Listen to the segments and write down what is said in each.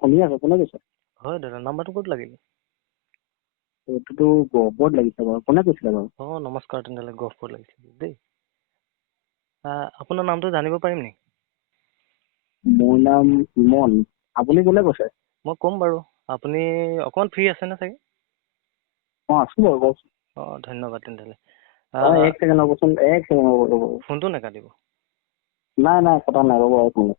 শুনি আছো, কোনে কৈছে? হয় দাদা, নাম্বাৰটো ক'ত লাগিল? এইটোতো গহপুৰত লাগিছে বাৰু, কোনে কৈছিলে বাৰু? নমস্কাৰ, তেনেহ'লে গহপুৰত লাগিছিল দেই। আপোনাৰ নামটো জানিব পাৰিম নেকি? মোৰ নাম ইমন। আপুনি কোনে কৈছে? মই ক'ম বাৰু, আপুনি অকণমান ফ্ৰী আছেনে চাগে? আছো বাৰু, কওকচোন। ধন্যবাদ তেনেহ'লে। এক ছেকেণ্ড হ'বচোন, এক ছেকেণ্ড হ'ব। ফোনটো নাকাটিব। নাই কটা নাই, ৰ'ব এক মিনিট।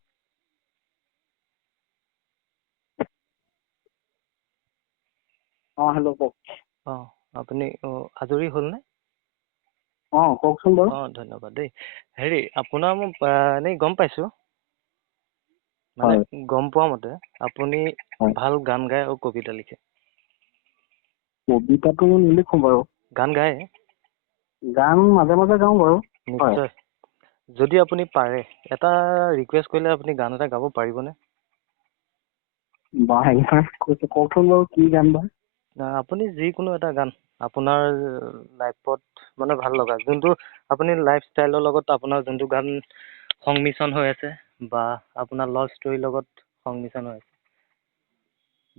হেল্ল' কওক। আপুনি আজৰি হ'লনে? কওকচোন বাৰু। ধন্যবাদ দেই। হেৰি, আপোনাৰ মোক এনেই গম পাইছোঁ, মানে হয় গম পোৱা মতে আপুনি হয়। ভাল গান গায় আৰু কবিতা লিখে। কবিতাটো নিলিখো বাৰু। গান গায়? গান মাজে মাজে গাওঁ বাৰু। নিশ্চয়। যদি আপুনি পাৰে, এটা ৰিকুৱেষ্ট কৰিলে আপুনি গান এটা গাব পাৰিবনে? কওকচোন বাৰু, কি গান বা? আপুনি যিকোনো এটা গান আপোনাৰ লাইফত মানে ভাল লগা, যোনটো আপুনি লাইফ ষ্টাইলৰ লগত আপোনাৰ যোনটো গান সংমিশ্ৰণ হৈ আছে, বা আপোনাৰ লাভ ষ্টৰীৰ লগত সংমিশ্ৰণ হৈ আছে।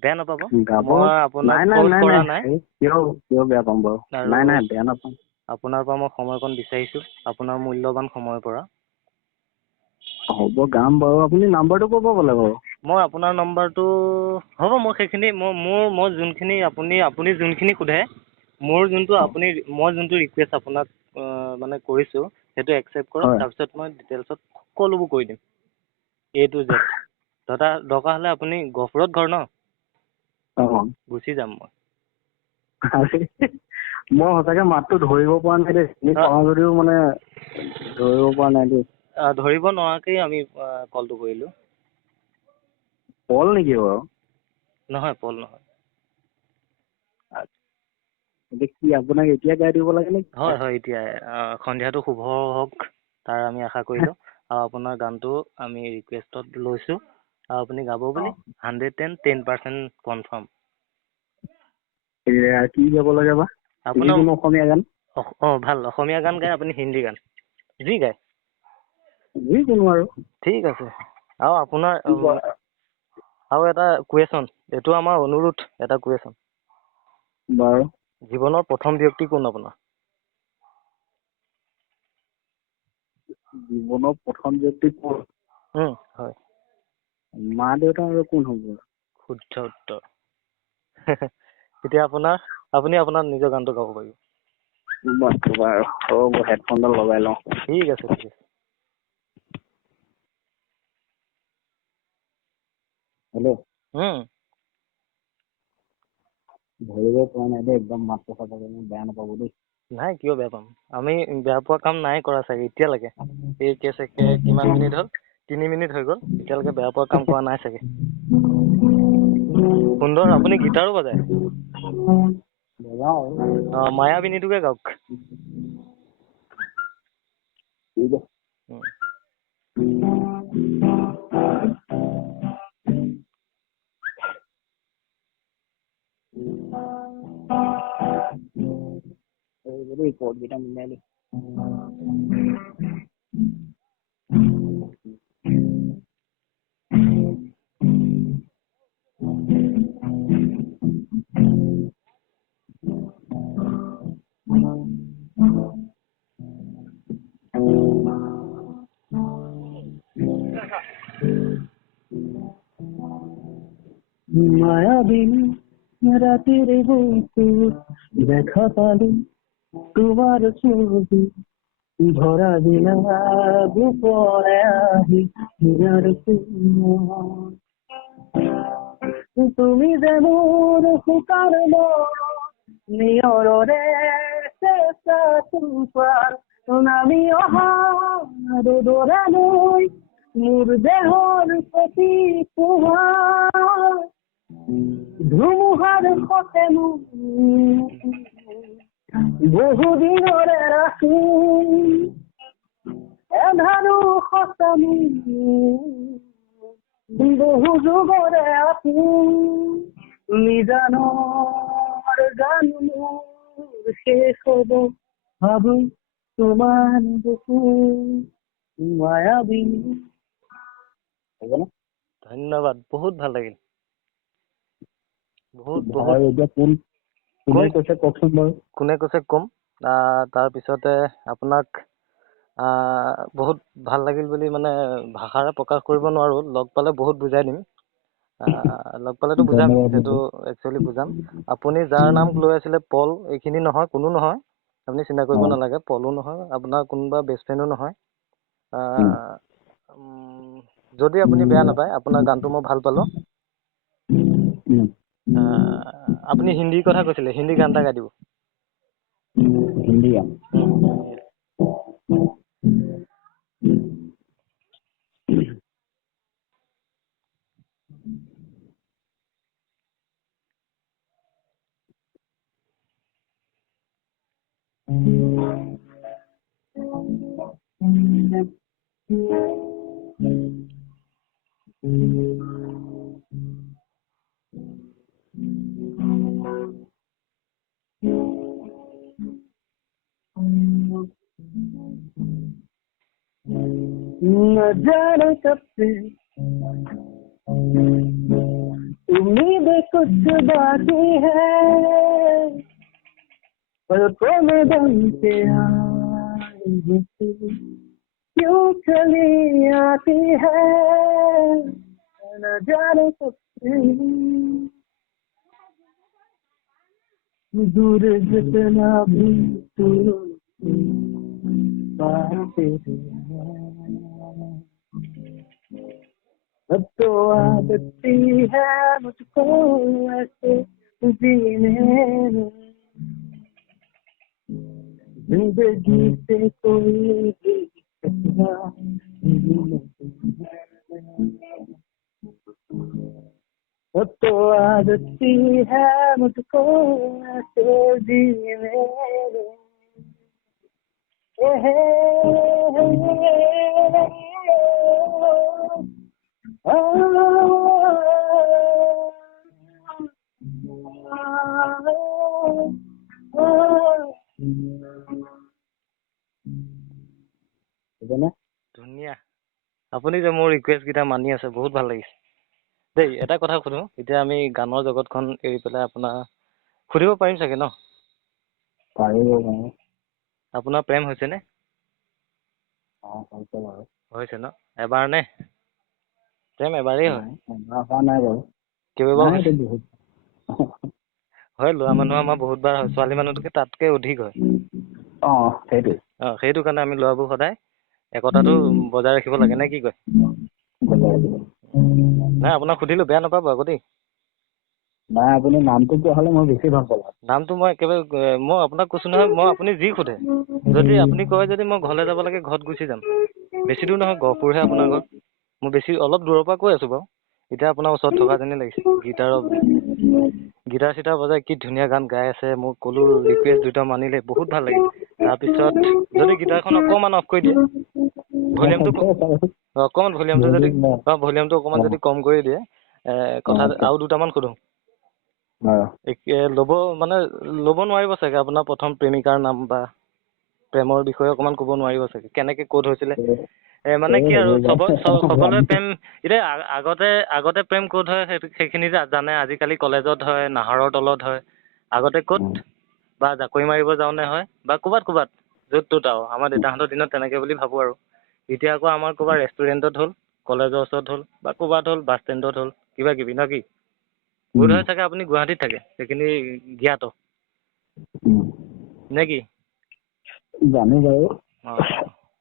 বেয়া নাপাব, গাব মই আপোনাক নাই ফ'ৰ্চ কৰা নাই। কিয় বেয়া পাম বাৰু? আৰু নাই বেয়া নাপাম। আপোনাৰ পৰা মই সময়কণ বিচাৰিছোঁ, আপোনাৰ মূল্যৱান সময়ৰ পৰা। হ'ব, গাম বাৰু। আপুনি নাম্বাৰটো ক'ৰ পৰা পালে বাৰু? মই আপোনাৰ নম্বৰটো হ'ব, মই সেইখিনি মই যোনখিনি আপুনি যোনখিনি সোধে, মোৰ যোনটো মই যোনটো ৰিকুৱেষ্ট আপোনাক মানে কৰিছোঁ, সেইটো একচেপ্ট কৰক। হয় তাৰপিছত মই ডিটেইলছত সকলোবোৰ কৰি দিম, A to Z। দৰকাৰ হ'লে আপুনি গহপুৰত ঘৰ ন? গুচি যাম মই। মই সঁচাকে মাতটো ধৰিব পৰা নাই দেই। তুমি পাওঁ যদিও মানে ধৰিব পৰা নাই দেই। ধৰিব নোৱাৰাকেই আমি কলটো কৰিলোঁ। পল নেকি বাৰু? নহয়, পল নহয়। কি আপোনাক এতিয়া গাই দিব লাগে নেকি? হয়, এতিয়া সন্ধিয়াটো শুভ হওক, তাৰ আমি আশা কৰিলোঁ। আৰু আপোনাৰ গানটো আমি ৰিকুৱেষ্টত লৈছোঁ, আৰু আপুনি গাব বুলি 110% কনফাৰ্ম। কি গাব লাগে বা? আপোনাৰ যিকোনো অসমীয়া গান? ভাল। অসমীয়া গান গায়, আপুনি হিন্দী গান যি গায়। যিকোনো আৰু। ঠিক আছে। আৰু আপোনাৰ কি কয়? আৰু এটা কুৱেশ্যন, এইটো আমাৰ অনুৰোধ, এটা কুৱেশ্যন। বাৰু। জীৱনৰ প্ৰথম ব্যক্তি কোন আপোনাৰ? জীৱনৰ প্ৰথম ব্যক্তি কোন? হয়। মা দেউতা আৰু কোন হ'ব? শুদ্ধ উত্তৰ। এতিয়া আপুনি আপোনাৰ নিজৰ গানটো গাব পাৰিব। বাৰু, হেডফোনডাল লগাই লওঁ। ঠিক আছে। হেল্ল'। ধৰিব পৰা নাই দেই, একদম মাতটো সঁচাকে, বেয়া নাপাব দেই। নাই, কিয় বেয়া পাম? আমি বেয়া পোৱা কাম নাই কৰা চাগে এতিয়ালৈকে। এই কিমান মিনিট হ'ল? 3 মিনিট হৈ গ'ল, এতিয়ালৈকে বেয়া পোৱা কাম কৰা নাই চাগে। সুন্দৰ, আপুনি গীটাৰো বজায়? মায়াবিনীটোকে গাওক। ঠিক আছে। কৰ্ডকেইটা মিলাই লৈ। মায়াবিনী রাতের বুকুর দেখা পালি তোমার ছবি ভরা দিলা দুপরে আহি হিরার তুমি যেমন হুকার নিয়রে চেষ্টা তুপার নামি অহার দোরা নই মোর দেহর প্রতি তোমার ধুমুহার পথে বহুদিনরে রাখি এধারু সতামি বহু যুগরে আপি নিজানৰ গান মোৰ শেষ হ'ব ভাবো বৰ্তমান দেখোন মায়াবী। হ'বনে? ধন্যবাদ, বহুত ভাল লাগিল। বহুত আৰু এতিয়া কোনে কৈছে কওকচোন বাৰু। কোনে কৈছে ক'ম। তাৰপিছতে আপোনাক বহুত ভাল লাগিল বুলি মানে ভাষাৰে প্ৰকাশ কৰিব নোৱাৰোঁ। লগ পালে বহুত বুজাই দিম। লগ পালেতো বুজাম, সেইটো একচুৱেলি বুজাম। আপুনি যাৰ নাম লৈ আছিলে পল, এইখিনি নহয়, কোনো নহয়, আপুনি চিন্তা কৰিব নালাগে। পলো নহয়, আপোনাৰ কোনোবা বেষ্ট ফ্ৰেণ্ডো নহয়। যদি আপুনি বেয়া নাপায়, আপোনাৰ গানটো মই ভাল পালোঁ। আপুনি হিন্দীৰ কথা কৈছিলে, হিন্দী গান এটা গাই দিব। হিন্দী গান। न जाने कब से उम्मीदें कुछ बाकी है, पलकों में बन के आई क्यों चली आती है, न जाने कब से दूर जितना भी दूर पाते अब तो आदत सी है मुझको ऐसे जीने में, जिंदगी से कोई भी सपना नहीं, अब तो आदत सी है मुझको ऐसे जीने में। ধুনীয়া। আপুনি যে মোৰ ৰিকুৱেষ্ট কেইটা মানি আছে, বহুত ভাল লাগিছে দেই। এটা কথা সুধো, এতিয়া আমি গানৰ জগতখন এৰি পেলাই আপোনাৰ সুধিব পাৰিম চাগে ন? পাৰিব। আপোনাৰ প্ৰেম হৈছেনে? হৈছে ন? এবাৰ নে? প্ৰেম এবাৰেই হয়। নাই বাৰু। কেইবাবাৰ হৈছে? বহুত হয়, ল'ৰা মানুহৰ আমাৰ বহুত বাৰ হয়, ছোৱালী মানুহতকে তাতকে অধিক হয়। সেইটোৱে। সেইটো কাৰণে আমি ল'ৰাবোৰ সদায় একতাটো বজাই ৰাখিব লাগে, নে কি কয়? নাই, আপোনাক সুধিলো, বেয়া নাপাব আকৌ দেই। নাই, আপুনি নামটো কোৱা হ'লে মই বেছি ভাল পালোঁ। নামটো মই একেবাৰে মই আপোনাক কৈছো নহয়, আপুনি যি সোধে, যদি আপুনি কয় যদি মই ঘৰলৈ যাব লাগে ঘৰত গুচি যাম। বেছি দূৰ নহয়, গহপুৰহে আপোনাৰ ঘৰ। মই অলপ দূৰৰ পৰা কৈ আছো বাৰু। এতিয়া আপোনাৰ ওচৰত থকা যেনে লাগিছে। গিটাৰ চিটাৰ বজাই কি ধুনীয়া গান গাই আছে। মোক ক'লো ৰিকুৱেষ্ট দুটা মানিলে, বহুত ভাল লাগিল। তাৰপিছত যদি গিটাৰখন অকণমান অফ কৰি দিয়ে, ভলিউমটো অকণমান যদি কম কৰি দিয়ে, কথা আৰু দুটামান সোধো। ল'ব নোৱাৰিব চাগে আপোনাৰ প্ৰথম প্ৰেমিকাৰ নাম বা প্ৰেমৰ বিষয়ে অকণমান ক'ব নোৱাৰিব চাগে, কেনেকে ক'ত হৈছিলে। মানে কি আৰু সকলোৱে প্ৰেম এতিয়া আগতে প্ৰেম ক'ত হয় সেইখিনি জানে। আজিকালি কলেজত হয়, নাহৰৰ তলত হয়। আগতে ক'ত বা জাকৈ মাৰিব যাওঁনে হয়, বা ক'ৰবাত য'ত ত'ত আৰু আমাৰ দেউতাহঁতৰ দিনত তেনেকে বুলি ভাবো আৰু। এতিয়া আকৌ আমাৰ ক'ৰবাত ৰেষ্টুৰেণ্টত হ'ল, কলেজৰ ওচৰত হ'ল, বা ক'ৰবাত হ'ল, বাছ ষ্টেণ্ডত হ'ল, কিবা কিবি ন কি? বোধ হয় চাগে আপুনি গুৱাহাটীত থাকে, সেইখিনি জ্ঞাত নে কি? জানো বাৰু।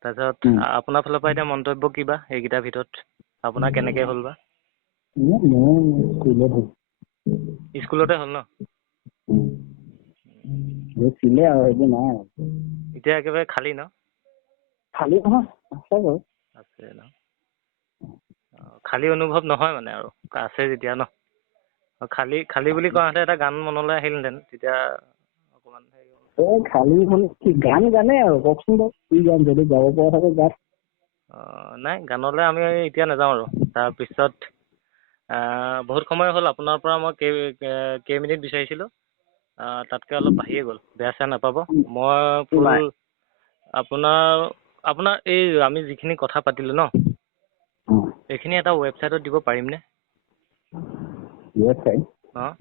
তাৰপিছত আপোনাৰ ফালৰ পৰা এতিয়া মন্তব্য কিবা এইকেইটাৰ ভিতৰত আপোনাৰ কেনেকে হ'ল বা? স্কুলতে হ'ল ন? এতিয়া একেবাৰে খালী ন? খালী নহয়, আছে বাৰু। আছে ন? খালী অনুভৱ নহয় মানে আৰু আছে যেতিয়া ন? খালী বুলি কোৱাহঁতে এটা গান মনলৈ আহিলহেঁতেন, তেতিয়া অকণমান খালী মানে কি গান গানে আৰু কওকচোন বাৰু, কি গান যদি গাব পৰা থাকে গান। নাই, গানলৈ আমি এতিয়া নাযাওঁ আৰু। তাৰপিছত বহুত সময় হ'ল আপোনাৰ পৰা মই কেইমিনিট বিচাৰিছিলোঁ, তাতকৈ অলপ বাঢ়িয়ে গ'ল। বেয়া চেয়া নাপাব। মই ফুল আপোনাৰ এই আমি যিখিনি কথা পাতিলোঁ ন এইখিনি এটা ৱেবছাইটত দিব পাৰিমনে? ৱেবছাইট অঁ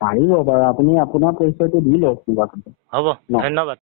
পাৰিব বাৰু, আপুনি আপোনাৰ পৰিচয়টো দি লওক কিবা হ'ব, ন। ধন্যবাদ।